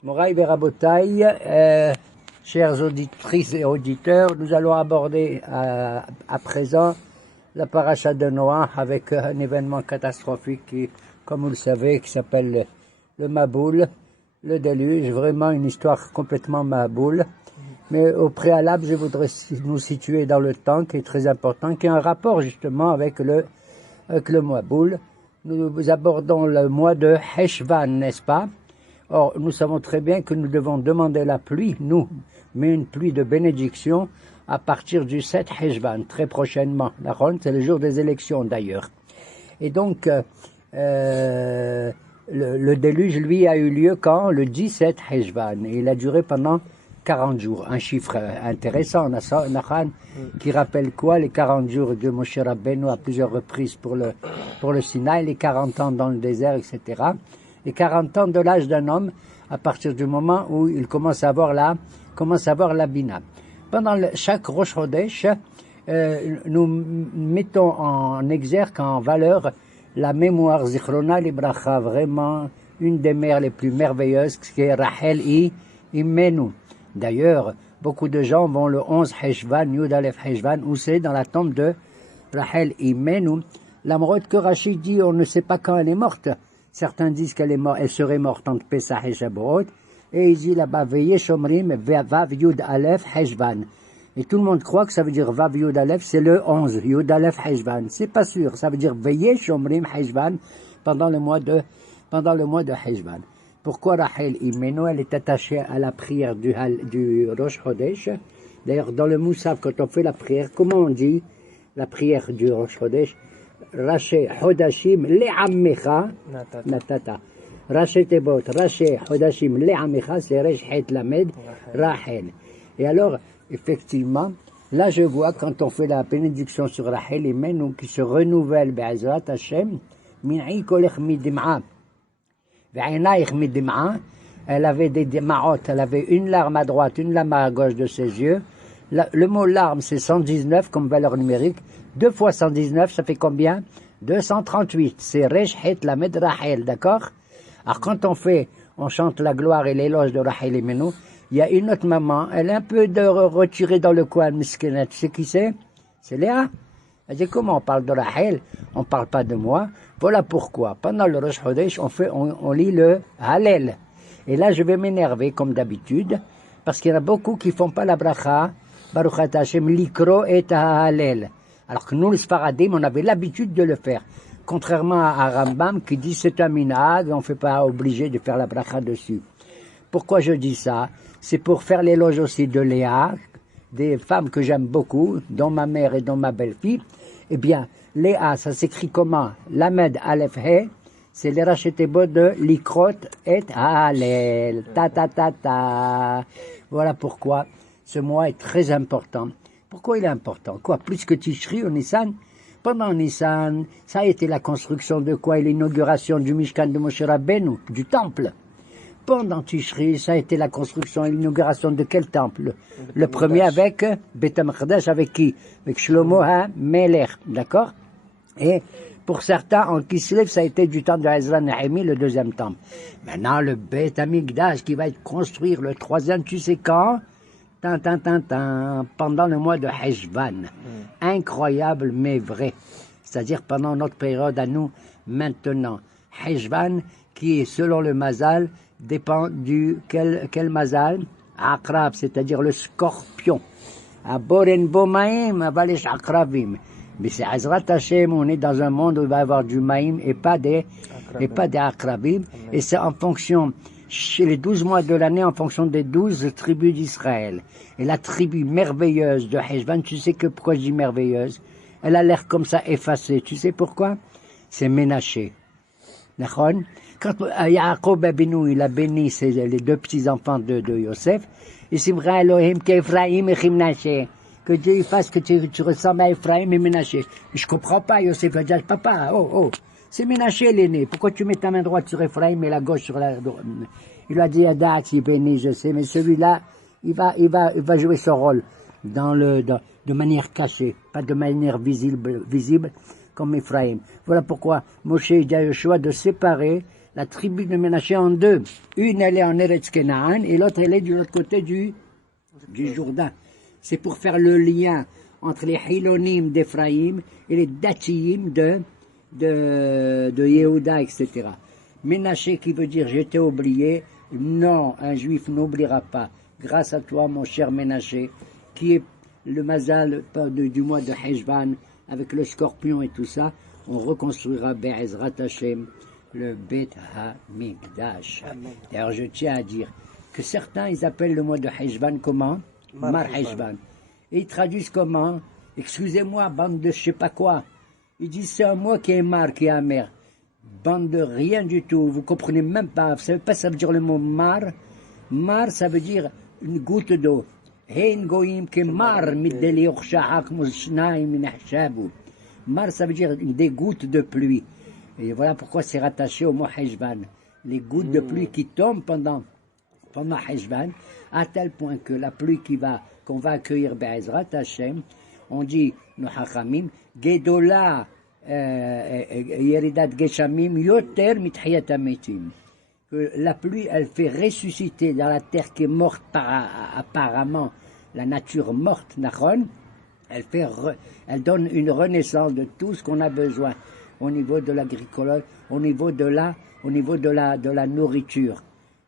Moraï Verabotaï, chères auditrices et auditeurs, nous allons aborder à présent la paracha de Noah avec un événement catastrophique qui, comme vous le savez, qui s'appelle le Maboul, le déluge, vraiment une histoire complètement Maboul. Mais au préalable, je voudrais nous situer dans le temps qui est très important, qui a un rapport justement avec le Maboul. Nous abordons le mois de Heshvan, n'est-ce pas? Or, nous savons très bien que nous devons demander la pluie, nous, mais une pluie de bénédiction à partir du 7 Heshvan, très prochainement. C'est le jour des élections d'ailleurs. Et donc, le déluge, lui, a eu lieu quand? Le 17 Heshvan. Et il a duré pendant 40 jours. Un chiffre intéressant, Nachan, qui rappelle quoi? Les 40 jours de Moshe Rabbeinu à plusieurs reprises pour le Sinaï, les 40 ans dans le désert, etc. Et 40 ans de l'âge d'un homme, à partir du moment où il commence à avoir la bina. Pendant chaque Rosh Chodesh, nous mettons en exergue, en valeur, la mémoire Zichrona Libracha, vraiment une des mères les plus merveilleuses, qui est Rachel Imenu. D'ailleurs, beaucoup de gens vont le 11 Heshvan, Yud Aleph Heshvan, où c'est dans la tombe de Rachel Imenu. La morte que Rachid dit, on ne sait pas quand elle est morte. Certains disent qu'elle serait morte entre Pesach et Shavuot. Et il dit là-bas, Veye Shomrim, Vav Yud Aleph Heshvan. Et tout le monde croit que ça veut dire Vav Yud Aleph, c'est le 11, Yud Aleph Heshvan. C'est pas sûr, ça veut dire Veye Shomrim Heshvan pendant le mois de Heshvan. Pourquoi Rachel Imenu, elle est attachée à la prière du Rosh Chodesh? D'ailleurs, dans le Moussaf, quand on fait la prière, comment on dit la prière du Rosh Chodesh? Raché Chodashim le'ammecha natata. Raché Tebot, Raché Chodashim le'ammecha, c'est Resh Het Lamed Rachel. Et alors, effectivement, là je vois quand on fait la bénédiction sur Rachel Imenu qui se renouvelle Be'ezrat Hashem, min'i kolech midim'a. Ve'inaich midim'a. Elle avait des dima'ot, elle avait une larme à droite, une larme à gauche de ses yeux. Le mot larme, c'est 119 comme valeur numérique. 2 fois 119, ça fait combien? 238. C'est Resh Het Lamed Rachel, d'accord? Alors quand on chante la gloire et l'éloge de Rachel Imenu, il y a une autre maman, elle est un peu retirée dans le coin, Miskina. Tu sais qui c'est? C'est Léa. Elle dit, comment on parle de Rachel? On parle pas de moi. Voilà pourquoi. Pendant le Rosh Chodesh, on lit le Hallel. Et là, je vais m'énerver, comme d'habitude, parce qu'il y en a beaucoup qui font pas la bracha, Baruch Ata Hashem, Likro et Hallel. Alors que nous, les Sfaradim, on avait l'habitude de le faire. Contrairement à Rambam qui dit c'est un minhag, on ne fait pas obligé de faire la bracha dessus. Pourquoi je dis ça? C'est pour faire l'éloge aussi de Léa, des femmes que j'aime beaucoup, dont ma mère et dont ma belle-fille. Eh bien, Léa, ça s'écrit comment? Lamed Aleph He, c'est les rachetébot de Likrot et Hallel. Ta ta ta ta. Voilà pourquoi ce mois est très important. Pourquoi il est important? Quoi? Plus que Tishri ou Nissan? Pendant Nissan, ça a été la construction de quoi? Et l'inauguration du Mishkan de Moshe Rabbeinu, du temple. Pendant Tishri, ça a été la construction et l'inauguration de quel temple? Le premier avec Beth HaMikdash, avec qui? Avec Shlomo HaMelech, d'accord? Et pour certains, en Kislev, ça a été du temps de Ezra Nehemi, le deuxième temple. Maintenant, le Beth HaMikdash qui va être construit, le troisième, tu sais quand? Pendant le mois de Heshvan. Incroyable mais vrai. C'est-à-dire pendant notre période à nous, maintenant. Heshvan, qui selon le Mazal, dépend du quel Mazal? Akrab, c'est-à-dire le scorpion. Aboren Bomaim, Avalesh Akrabim. Mais c'est Ezrat Hashem, on est dans un monde où il va y avoir du Maïm et pas des Akrabim. Et c'est en fonction chez les 12 mois de l'année en fonction des 12 tribus d'Israël. Et la tribu merveilleuse de Heshvan, tu sais pourquoi je dis merveilleuse? Elle a l'air comme ça effacée. Tu sais pourquoi? C'est Ménaché. D'accord? Quand Yaakov Abinu, il a béni les deux petits-enfants de Yosef, et Simra Elohim qu'Ephraïm et Chimnaché, que Dieu fasse que tu ressembles à Ephraïm et Ménaché. Je comprends pas, Yosef, il a dit, papa, c'est Ménaché l'aîné. Pourquoi tu mets ta main droite sur Ephraïm et la gauche sur la droite? Il lui a dit, Adak, il bénit, je sais, mais celui-là, il va jouer son rôle de manière cachée, pas de manière visible comme Ephraïm. Voilà pourquoi Moshe dit à Yoshua de séparer la tribu de Ménaché en deux. Une, elle est en Eretz Kenaan et l'autre, elle est de l'autre côté du Jourdain. C'est pour faire le lien entre les Hilonim d'Ephraïm et les Datiyim de Yehuda, etc. Ménaché qui veut dire j'étais oublié. Non, un juif n'oubliera pas. Grâce à toi, mon cher Ménaché, qui est le mazal du mois de Heshvan, avec le scorpion et tout ça, on reconstruira Be'ezrat Hashem, le Bet HaMikdash. D'ailleurs, je tiens à dire que certains, ils appellent le mois de Heshvan comment? Mar Heshvan. Et ils traduisent comment? Excusez-moi, bande de je sais pas quoi. Ils disent c'est un mois qui est mar, qui est amer. Bande de rien du tout, vous comprenez même pas. Vous savez pas ça veut dire le mot mar? Mar, ça veut dire une goutte d'eau. Mar, ça veut dire des gouttes de pluie. Et voilà pourquoi c'est rattaché au mot Heshvan. Les gouttes de pluie qui tombent pendant Heshvan, à tel point que la pluie qu'on va accueillir Be'ezrat Hashem, on dit, nos hachamim, Gedola Yeridat Geshamim Yoter Mitchiyat Hametim. Que la pluie, elle fait ressusciter dans la terre qui est morte apparemment, la nature morte, Nachon, elle donne une renaissance de tout ce qu'on a besoin au niveau de l'agriculture, au niveau de la nourriture.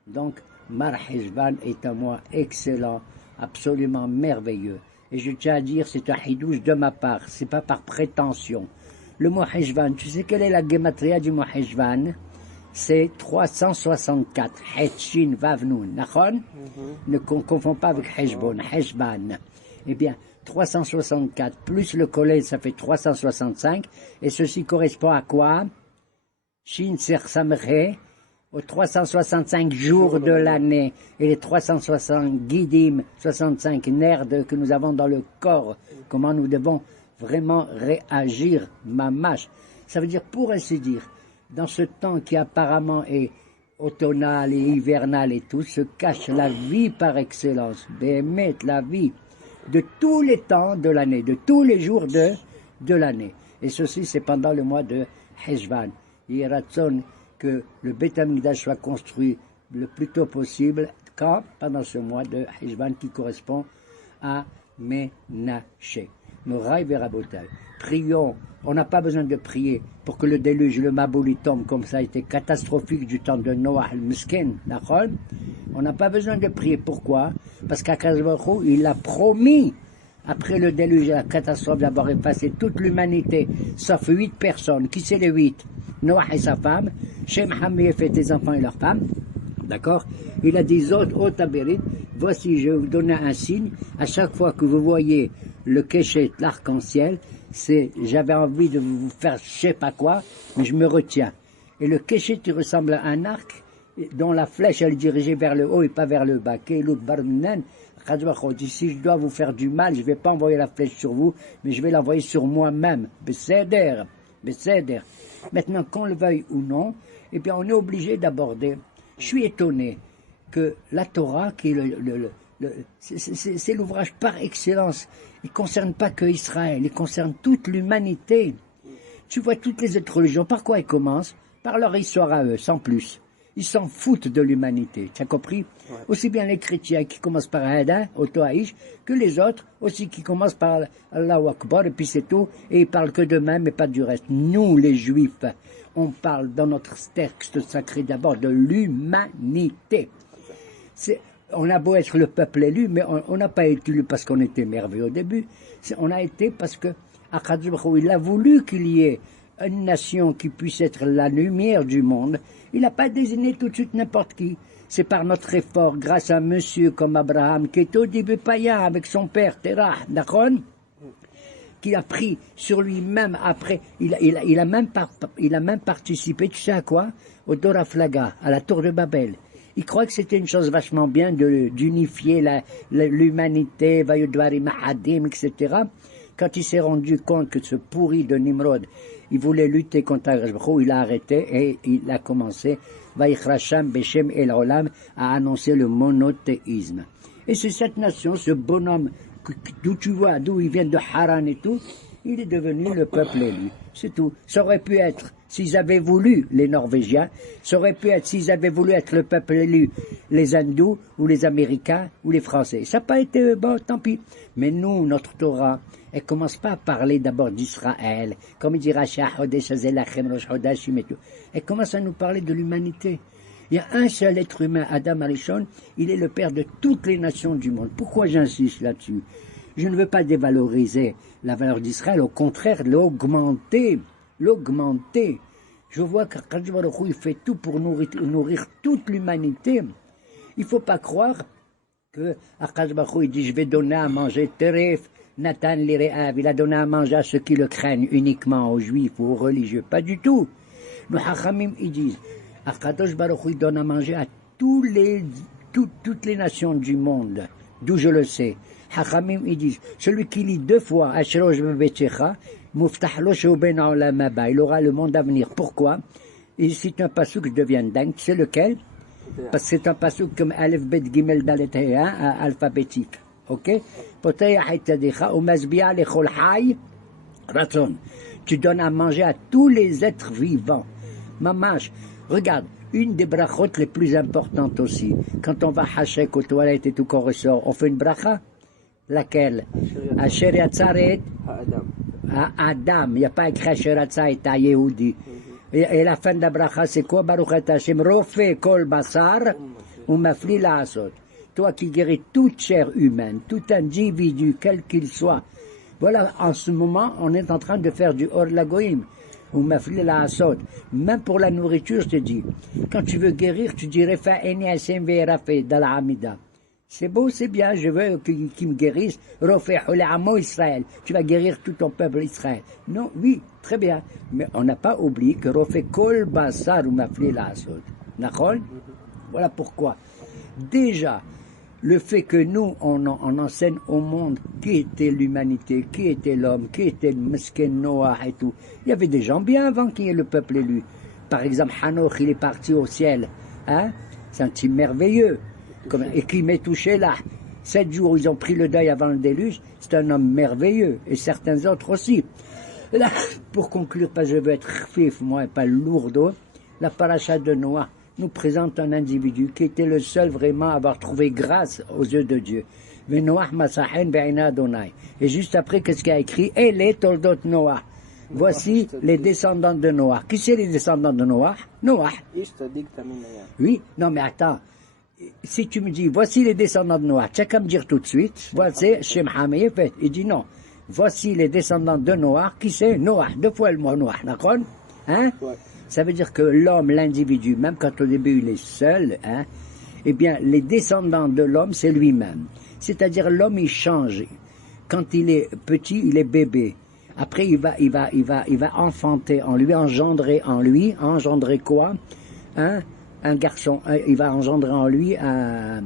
Donc, Mar Heshvan est un mois excellent, absolument merveilleux. Et je tiens à dire, c'est un hidouche de ma part, c'est pas par prétention. Le mois Heshvan, tu sais quelle est la gematria du mois Heshvan? C'est 364. Hetshin Vavnun. Nachon? Ne confond pas avec Heshbon. Heshban. Eh bien, 364 plus le collège, ça fait 365. Et ceci correspond à quoi? Shin Ser Samre, aux 365 jours de l'année. Et les 360 guidim, 65 nerfs que nous avons dans le corps. Comment nous devons vraiment réagir, mamash. Ça veut dire, pour ainsi dire, dans ce temps qui apparemment est automnal et hivernal et tout, se cache la vie par excellence, Béhémet, la vie de tous les temps de l'année, de tous les jours de l'année. Et ceci, c'est pendant le mois de Heshvan. Il y a ratson que le Beth Amikdash soit construit le plus tôt possible, quand? Pendant ce mois de Heshvan qui correspond à Ménaché. Moraï Verabotai. Prions, on n'a pas besoin de prier pour que le déluge, le Mabouli tombe comme ça a été catastrophique du temps de Noah al-Miskin, d'accord? On n'a pas besoin de prier. Pourquoi? Parce qu'Akadosh Baruch Hu, il a promis, après le déluge et la catastrophe, d'avoir effacé toute l'humanité, sauf 8 personnes. Qui c'est les 8? Noah et sa femme, Shem, Ham et Yafet, tes enfants et leurs femmes. D'accord? Il a dit, voici, je vais vous donner un signe. À chaque fois que vous voyez le kéchet, l'arc-en-ciel, j'avais envie de vous faire je sais pas quoi, mais je me retiens. Et le kéchet, il ressemble à un arc dont la flèche, elle est dirigée vers le haut et pas vers le bas. Si je dois vous faire du mal, je ne vais pas envoyer la flèche sur vous, mais je vais l'envoyer sur moi-même. Besséder. Maintenant, qu'on le veuille ou non, eh bien, on est obligé d'aborder. Je suis étonné que la Torah, qui est c'est l'ouvrage par excellence, il ne concerne pas que Israël, il concerne toute l'humanité. Tu vois, toutes les autres religions, par quoi ils commencent? Par leur histoire à eux, sans plus. Ils s'en foutent de l'humanité, tu as compris? Ouais. Aussi bien les chrétiens qui commencent par Hadin, Otoaïch, que les autres aussi qui commencent par Allahu Akbar, et puis c'est tout, et ils parlent que d'eux-mêmes et pas du reste. Nous, les Juifs, on parle dans notre texte sacré d'abord de l'humanité. On a beau être le peuple élu, mais on n'a pas été élu parce qu'on était merveilleux au début. On a été parce que il a voulu qu'il y ait une nation qui puisse être la lumière du monde. Il n'a pas désigné tout de suite n'importe qui. C'est par notre effort, grâce à un monsieur comme Abraham, qui était au début païen avec son père, Terah, d'accord, qu'il a pris sur lui-même après. Il a même participé, tu sais à quoi? Au Dor Flaga, à la tour de Babel. Il croit que c'était une chose vachement bien d'unifier l'humanité, Vayudvari Mahadim, etc. Quand il s'est rendu compte que ce pourri de Nimrod, il voulait lutter contre Akadosh Baruch Hu, il a arrêté et il a commencé, Vaïchracham Beshem El Olam, à annoncer le monothéisme. Et c'est cette nation, ce bonhomme, d'où tu vois, d'où il vient de Haran et tout, il est devenu le peuple élu. C'est tout. Ça aurait pu être, s'ils avaient voulu, les Norvégiens, ça aurait pu être, s'ils avaient voulu être le peuple élu, les Hindous, ou les Américains, ou les Français. Ça n'a pas été, bon, tant pis. Mais nous, notre Torah, elle commence pas à parler d'abord d'Israël, comme il dira, elle commence à nous parler de l'humanité. Il y a un seul être humain, Adam Arishon, il est le père de toutes les nations du monde. Pourquoi j'insiste là-dessus? Je ne veux pas dévaloriser la valeur d'Israël, au contraire, l'augmenter. Je vois qu'Akadosh Baruch Hu, il fait tout pour nourrir toute l'humanité. Il ne faut pas croire que Akadosh Baruch Hu, il dit, je vais donner à manger Teref, Nathan Lireav, il a donné à manger à ceux qui le craignent, uniquement aux juifs ou aux religieux. Pas du tout. Le Hachamim, ils disent, Akadosh Baruch Hu donne à manger à toutes les nations du monde, d'où je le sais. Hachamim, ils disent, celui qui lit 2 fois, Asherosh Bebechecha, Muftah lo Sheuben Olam Haba, il aura le monde à venir. Pourquoi? Et c'est un passouk, je deviens dingue, c'est lequel? Parce que c'est un passouk comme Aleph Bet Gimel Dalet Hei, alphabétique. Ok? Poteach et Tadecha, Umazbia Lechol Hay, Ratzon. Tu donnes à manger à tous les êtres vivants. Mamash, regarde, une des brachot les plus importantes aussi. Quand on va hachek aux toilettes et tout qu'on ressort, on fait une bracha. Laquelle? Asher Yatzaret à Adam. Il n'y a pas écrit Asher Yatzaret à Yehudi. Et la fin de la bracha, c'est quoi? Baruch et Hashem, Rofe kol basar, ou mafli la asot. Toi qui guéris toute chair humaine, tout individu, quel qu'il soit. Voilà, en ce moment, on est en train de faire du Or Lagoïm, ou mafli la asot. Même pour la nourriture, je te dis, quand tu veux guérir, tu dirais Fa eni Hashem ve'erafe, dans la Hamida. C'est beau, c'est bien, je veux qu'il me guérisse. Israël. Tu vas guérir tout ton peuple Israël. Non, oui, très bien. Mais on n'a pas oublié que Rofé Kol Basar ou Mafli la Asod. D'accord? Voilà pourquoi. Déjà, le fait que nous, on enseigne au monde qui était l'humanité, qui était l'homme, qui était le Mesken Noah et tout. Il y avait des gens bien avant qu'il y ait le peuple élu. Par exemple, Hanoch, il est parti au ciel. Hein? C'est un type merveilleux. Et qui m'est touché là. 7 jours, ils ont pris le deuil avant le déluge. C'est un homme merveilleux. Et certains autres aussi. Là, pour conclure, parce que je veux être fif, moi, et pas lourdeau, la paracha de Noah nous présente un individu qui était le seul vraiment à avoir trouvé grâce aux yeux de Dieu. Mais Noah Masahen Be'ina Adonai. Et juste après, qu'est-ce qu'il a écrit? Et les Toldot Noah. Voici les descendants de Noah. Qui c'est les descendants de Noah? Noah. Oui, non mais attends. Si tu me dis, voici les descendants de Noah, tu n'as qu'à me dire tout de suite, voici Shem Hamé, il dit non. Voici les descendants de Noah, qui c'est? Noah, 2 fois le mot Noah, d'accord? Hein? Ouais. Ça veut dire que l'homme, l'individu, même quand au début il est seul, hein, eh bien, les descendants de l'homme, c'est lui-même. C'est-à-dire l'homme, il change. Quand il est petit, il est bébé. Après, il va enfanter en lui, engendrer quoi? Hein? Un garçon, il va engendrer en lui un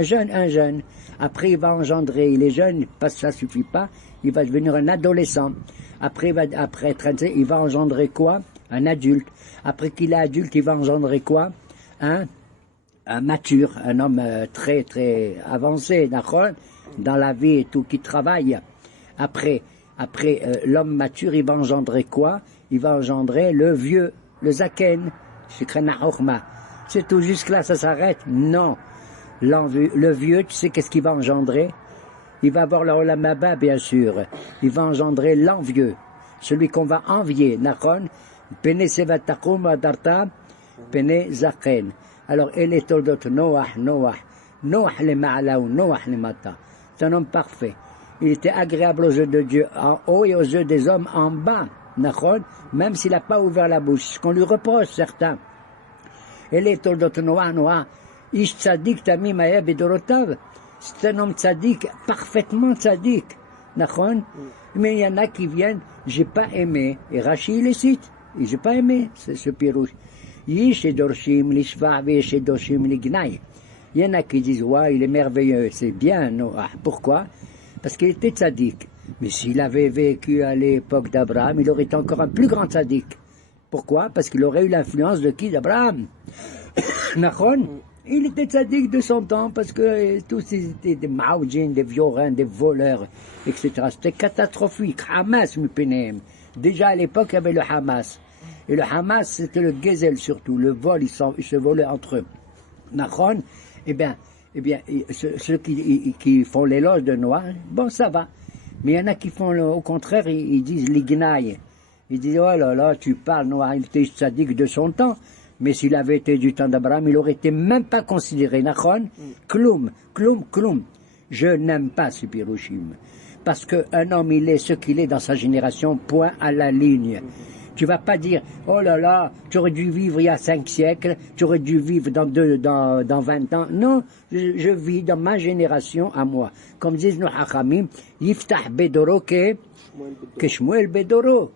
jeune. Après, il va engendrer, il est jeune, parce que ça suffit pas, il va devenir un adolescent. Après, il va engendrer quoi? Un adulte. Après qu'il est adulte, il va engendrer quoi? Un mature, un homme très, très avancé, d'accord? Dans la vie et tout, qui travaille. Après, l'homme mature, il va engendrer quoi? Il va engendrer le vieux, le zaken. C'est tout, jusque-là, ça s'arrête? Non. Le vieux, tu sais qu'est-ce qu'il va engendrer? Il va avoir le Olam Haba, bien sûr. Il va engendrer l'envieux. Celui qu'on va envier. Nachon, Pene Sevatakum Adarta, Pene Zaken. Alors, elle est toldot Noah le Ma'ala ou Noah le Mata. C'est un homme parfait. Il était agréable aux yeux de Dieu en haut et aux yeux des hommes en bas. Même s'il n'a pas ouvert la bouche, ce qu'on lui reproche, certains. Elle est toldot Noah, Ish tzadik tamim haya bedorotav. C'est un homme tzadik, parfaitement tzadik. Mais il y en a qui viennent, j'ai pas aimé. Et Rashi, il les cite. Et j'ai pas aimé, c'est ce pirouche. Yish et dorshim lishva ve'yish et dorshim lignai. Il y en a qui disent, ouais, il est merveilleux, c'est bien, Noah. Pourquoi? Parce qu'il était tzaddik. Mais s'il avait vécu à l'époque d'Abraham, il aurait été encore un plus grand tzaddik. Pourquoi? Parce qu'il aurait eu l'influence de qui? D'Abraham. Nachon? Il était tzaddik de son temps parce que tous ils étaient des maoudjins, des violents, des voleurs, etc. C'était catastrophique. Hamas, Mupenem. Déjà à l'époque, il y avait le Hamas. Et le Hamas, c'était le Gezel surtout, le vol, ils se volaient entre eux. Nachon, eh bien, ceux qui font l'éloge de Noah, bon, ça va. Mais il y en a qui font, au contraire, ils disent l'ignaï. Ils disent, oh là là, tu parles, Noah, il était tzaddik de son temps. Mais s'il avait été du temps d'Abraham, il aurait été même pas considéré. Nachon, kloum. Je n'aime pas ce pirouchim. Parce qu'un homme, il est ce qu'il est dans sa génération, point à la ligne. Tu vas pas dire, oh là là, tu aurais dû vivre il y a 5 siècles, tu aurais dû vivre dans 20 ans. Non, je vis dans ma génération à moi. Comme disent nos hachamim, yiftah bedoro que Shmuel bedoro,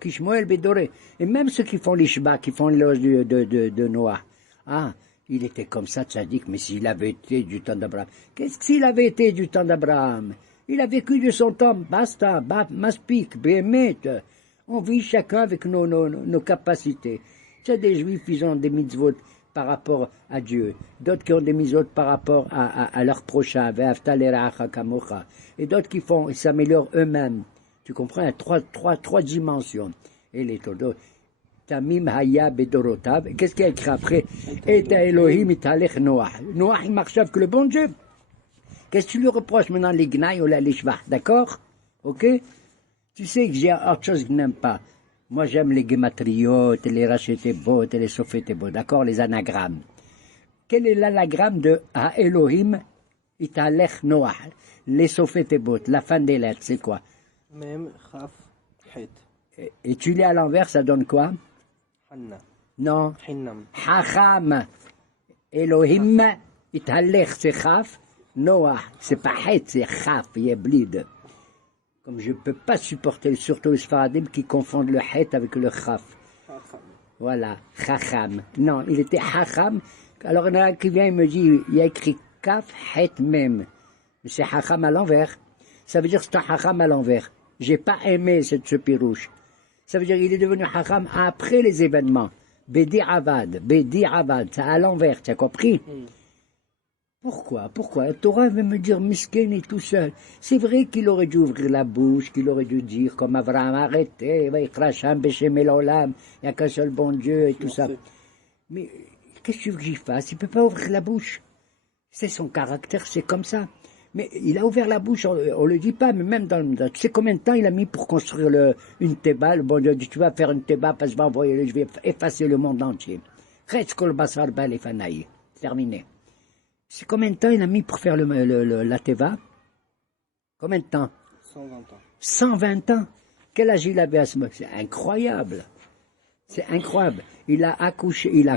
Et même ceux qui font l'ishba, qui font l'éloge de Noah. Ah, il était comme ça, tzaddik, mais s'il avait été du temps d'Abraham. Qu'est-ce qu'il avait été du temps d'Abraham? Il a vécu de son temps, basta, maspik, bémet. On vit chacun avec nos capacités. Il y a des juifs qui ont des mitzvot par rapport à Dieu, d'autres qui ont des mitzvot par rapport à leur prochain, et d'autres qui s'améliorent eux-mêmes. Tu comprends? Il y a trois dimensions. Et les Toldos, Tamim Haya Bedorotav. Qu'est-ce qu'il y a écrit après? Et Elohim italech Noah. Noah, il marche que le bon Dieu. Qu'est-ce que tu lui reproches maintenant, les Gnaï ou les Shvach? D'accord? Ok? Tu sais que j'ai autre chose que je n'aime pas. Moi, j'aime les gematriotes, les rachetébot, et les sophétébot. D'accord? Les anagrammes. Quel est l'anagramme de Elohim italech Noah? Les sophétébot, la fin des lettres, c'est quoi? Mem, Chaf, Het. Et tu lis à l'envers, ça donne quoi? Hanna. Non. Hinnam. Hacham. Elohim, italech, c'est Chaf. Noah, c'est pas Het, c'est Chaf, Yeblid. Comme je ne peux pas supporter, surtout les Sfaradim qui confondent le Het avec le Chaf. Voilà, Chacham. Non, il était Chacham. Alors il y en a qui vient et me dit, il y a écrit Kaf, Het, Mem. Mais c'est Chacham à l'envers. Ça veut dire que c'est un Chacham à l'envers. J'ai pas aimé ce pirouche. Ça veut dire qu'il est devenu Chacham après les événements. Bedi Avad, c'est à l'envers, tu as compris? Pourquoi? La Torah veut me dire miskin et tout seul. C'est vrai qu'il aurait dû ouvrir la bouche, qu'il aurait dû dire comme Abraham, arrêtez, il n'y a qu'un seul bon Dieu et tout ça. Mais qu'est-ce que tu veux que j'y fasse? Il ne peut pas ouvrir la bouche. C'est son caractère, c'est comme ça. Mais il a ouvert la bouche, on ne le dit pas, mais même tu sais combien de temps il a mis pour construire une teba? Le bon Dieu dit, tu vas faire une teba parce que je vais effacer le monde entier. Terminé. C'est combien de temps il a mis pour faire la teva? Combien de temps? 120 ans. 120 ans. Quel âge il avait à ce moment? C'est incroyable. C'est incroyable. Il a accouché, il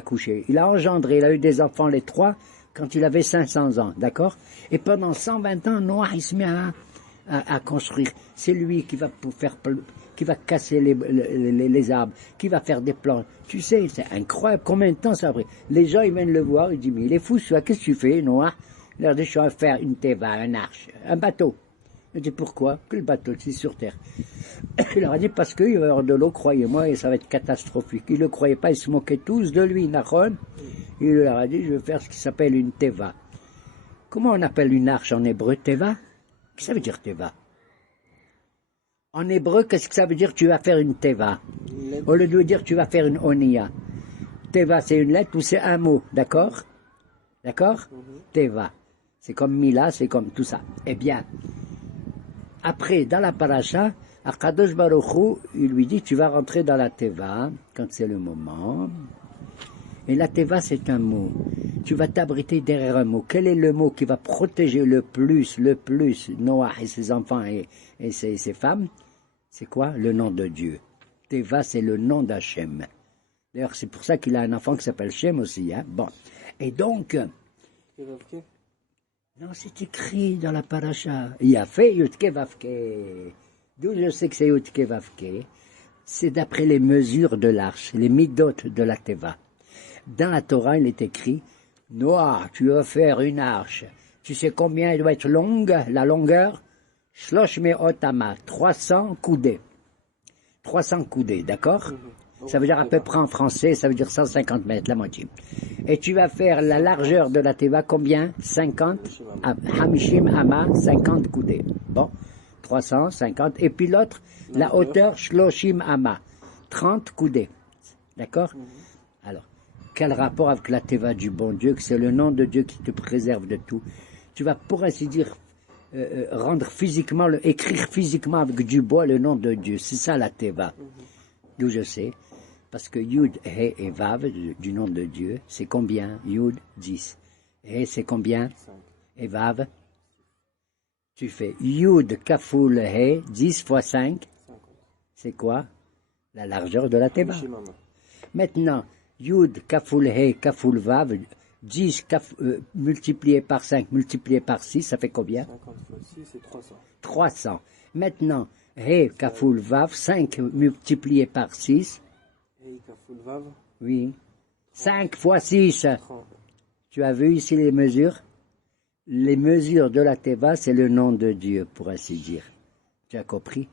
a engendré, il a eu des enfants les 3 quand il avait 500 ans, d'accord? Et pendant 120 ans, Noah, il se met à construire. C'est lui qui va qui va casser les arbres, qui va faire des plans. Tu sais, c'est incroyable. Combien de temps ça a pris? Les gens, ils viennent le voir, ils disent, mais il est fou, ça. Qu'est-ce que tu fais, Noah? Il leur dit, je suis à faire une teva, un arche, un bateau. Il dit, pourquoi? Que le bateau, c'est sur terre. Il leur a dit, parce qu'il va y avoir de l'eau, croyez-moi, et ça va être catastrophique. Ils ne le croyaient pas, ils se moquaient tous de lui, Nachon. Il leur a dit, je vais faire ce qui s'appelle une teva. Comment on appelle une arche en hébreu, teva? Qu'est-ce que ça veut dire, teva? En hébreu, qu'est-ce que ça veut dire tu vas faire une teva? Au lieu de dire tu vas faire une onia. Teva, c'est une lettre ou c'est un mot, d'accord? D'accord? Teva. C'est comme Mila, c'est comme tout ça. Eh bien, après, dans la paracha, Akadosh Baruch Hu, il lui dit tu vas rentrer dans la teva quand c'est le moment. Et la teva, c'est un mot. Tu vas t'abriter derrière un mot. Quel est le mot qui va protéger le plus Noah et ses enfants et ses femmes? C'est quoi? Le nom de Dieu. Teva, c'est le nom d'Hachem. D'ailleurs, c'est pour ça qu'il a un enfant qui s'appelle Shem aussi. Hein? Bon. Et donc... Non, c'est écrit dans la paracha. Il a fait Yutke Vavke. D'où je sais que c'est Yutke Vavke. C'est d'après les mesures de l'arche, les midot de la Teva. Dans la Torah, il est écrit, Noah, tu vas faire une arche. Tu sais combien elle doit être longue, la longueur? Shlosh me'ot ama, 300 coudées. 300 coudées, d'accord? Ça veut dire à peu près en français, ça veut dire 150 mètres, la moitié. Et tu vas faire la largeur de la teva, combien? 50 Hamishim Ama, 50 coudées. Bon, 350. Et puis l'autre, la hauteur, Shloshim Ama, 30 coudées. D'accord? Alors, quel rapport avec la teva du bon Dieu, que c'est le nom de Dieu qui te préserve de tout. Tu vas, pour ainsi dire, rendre physiquement, écrire physiquement avec du bois le nom de Dieu. C'est ça la teva. D'où je sais. Parce que Yud, He et Vav, du nom de Dieu, c'est combien? Yud, 10. He, c'est combien? 5. Et Vav? Tu fais Yud, Kafoul, He, 10 fois 5. 50. C'est quoi? La largeur de la teva. Hamishim Ama. Maintenant, Yud, Kafoul, He, Kafoul, Vav, 10 multiplié par 5, multiplié par 6, ça fait combien? 50 fois 6, c'est 300. 300. Maintenant, He, Kafoul, Vav, 5 multiplié par 6, Hey, Kafoul Vav. oui. 5 fois 6. 30. Tu as vu ici les mesures? Les mesures de la teva, c'est le nom de Dieu, pour ainsi dire. Tu as compris?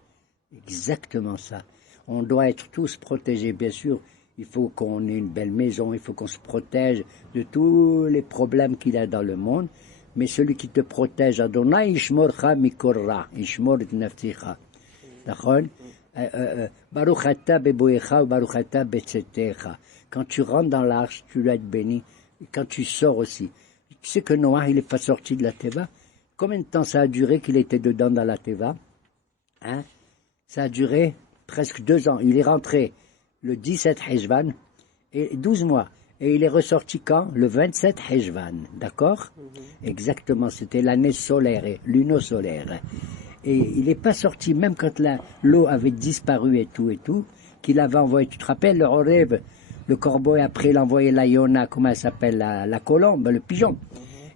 Exactement ça. On doit être tous protégés, bien sûr. Il faut qu'on ait une belle maison, il faut qu'on se protège de tous les problèmes qu'il y a dans le monde. Mais celui qui te protège, Adonai Ishmorcha Mikorra, Ishmor Nafticha. D'accord? Baruch ata beboecha ou baruch ata betzetecha. Quand tu rentres dans l'arche, tu dois être béni. Et quand tu sors aussi. Tu sais que Noah, il n'est pas sorti de la teva. Combien de temps ça a duré qu'il était dedans dans la teva? Hein? Ça a duré presque 2 ans. Il est rentré le 17 Heshvan, et 12 mois. Et il est ressorti quand? Le 27 Heshvan. D'accord? Exactement, c'était l'année solaire, luno-solaire. Et il n'est pas sorti, même quand l'eau avait disparu et tout, qu'il avait envoyé, tu te rappelles, le Horeb, le corbeau, et après il a envoyé la Yona, comment elle s'appelle, la colombe, le pigeon.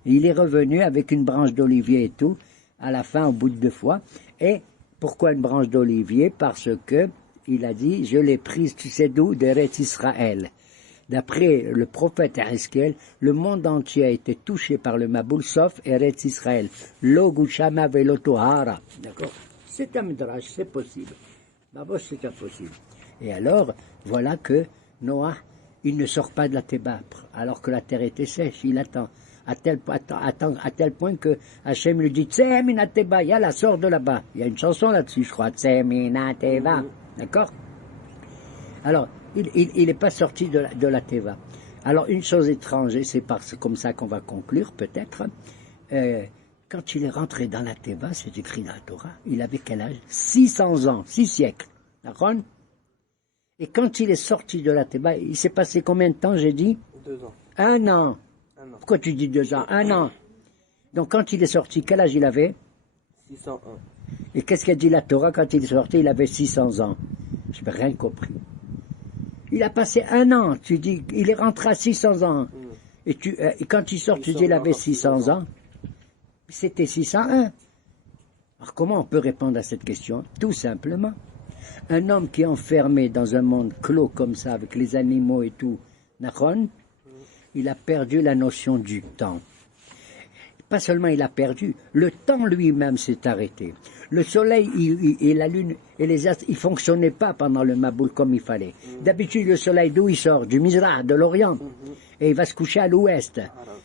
Et il est revenu avec une branche d'olivier et tout, à la fin, au bout de 2 fois. Et pourquoi une branche d'olivier? Parce que il a dit, je l'ai prise, tu sais d'où? d'Eretz Israël. D'après le prophète Ereskel, le monde entier a été touché par le Maboul, sauf Eretz Israël. Lo Gushama Velo Tohara. D'accord? C'est un midrash, c'est possible. D'abord, c'est impossible. Et alors, voilà que Noah, il ne sort pas de la teva, alors que la terre était sèche, il attend. À tel point que Hachem lui dit, Tsemina teva, yalla, sors de là-bas. Il y a une chanson là-dessus, je crois, Tsemina teva. D'accord? Alors, il n'est pas sorti de la teva. Alors, une chose étrange, et c'est comme ça qu'on va conclure, peut-être, quand il est rentré dans la teva, c'est écrit dans la Torah, il avait quel âge? 600 ans, 6 siècles. D'accord? Et quand il est sorti de la teva, il s'est passé combien de temps, j'ai dit? 2 ans. 1 an. 1 an. Pourquoi tu dis 2 ans? 1 an. Donc, quand il est sorti, quel âge il avait? 601. Et qu'est-ce qu'a dit la Torah quand il est sorti? Il avait 600 ans. Je n'ai rien compris. Il a passé 1 an. Tu dis, il est rentré à 600 ans. Et quand il sort, tu dis, il avait 600 ans. C'était 601. Alors, comment on peut répondre à cette question? Tout simplement. Un homme qui est enfermé dans un monde clos comme ça, avec les animaux et tout, Nachon, il a perdu la notion du temps. Pas seulement il a perdu, le temps lui-même s'est arrêté. Le soleil et la lune et les astres, ils ne fonctionnaient pas pendant le Maboul comme il fallait. D'habitude, le soleil, d'où il sort? Du Mizrah, de l'Orient. Et il va se coucher à l'ouest.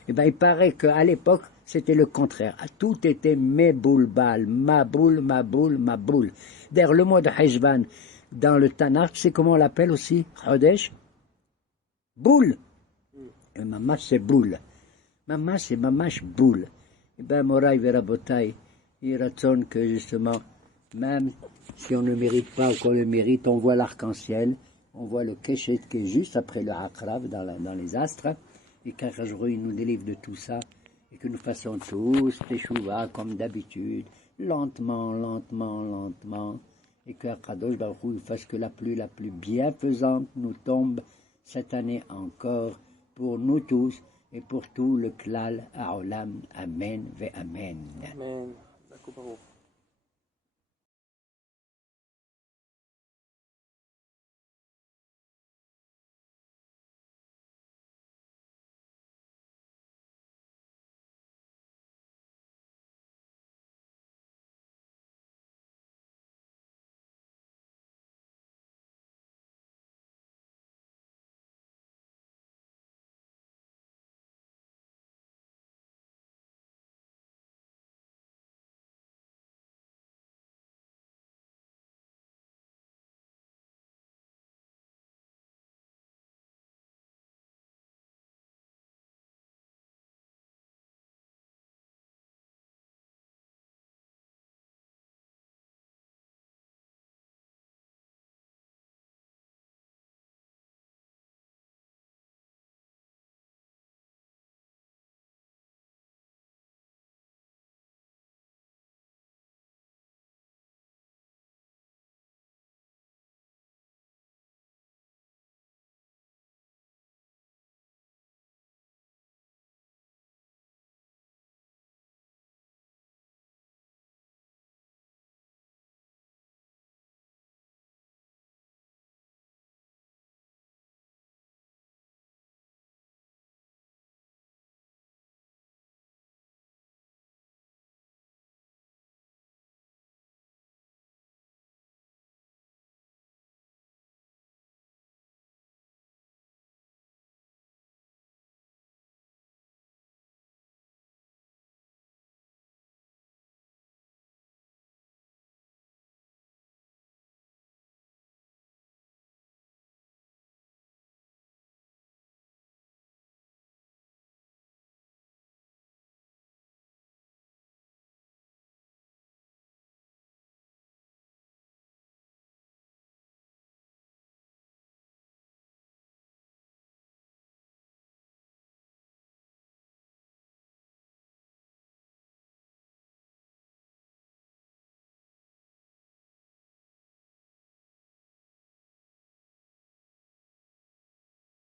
Et bien, il paraît qu'à l'époque, c'était le contraire. Tout était Meboulbal, Maboul, Maboul, Maboul. D'ailleurs, le mot de Heshvan, dans le Tanakh, tu sais comment on l'appelle aussi? Chodesh? Boule. Et Mamash, c'est boule. Mamash, c'est Mamash boule. Et bien, Moraï Verabotaï, il raconte que justement, même si on ne mérite pas ou qu'on le mérite, on voit l'arc-en-ciel, on voit le Keshet qui est juste après le Akrav dans les astres, et qu'Achajrou, il nous délivre de tout ça, et que nous fassons tous Teshuvah comme d'habitude, lentement, lentement, lentement, et que Akadosh Baruch Hu fasse que la pluie la plus bienfaisante nous tombe cette année encore pour nous tous et pour tout le klal Haolam. Amen ve Amen. Amen. D'accord.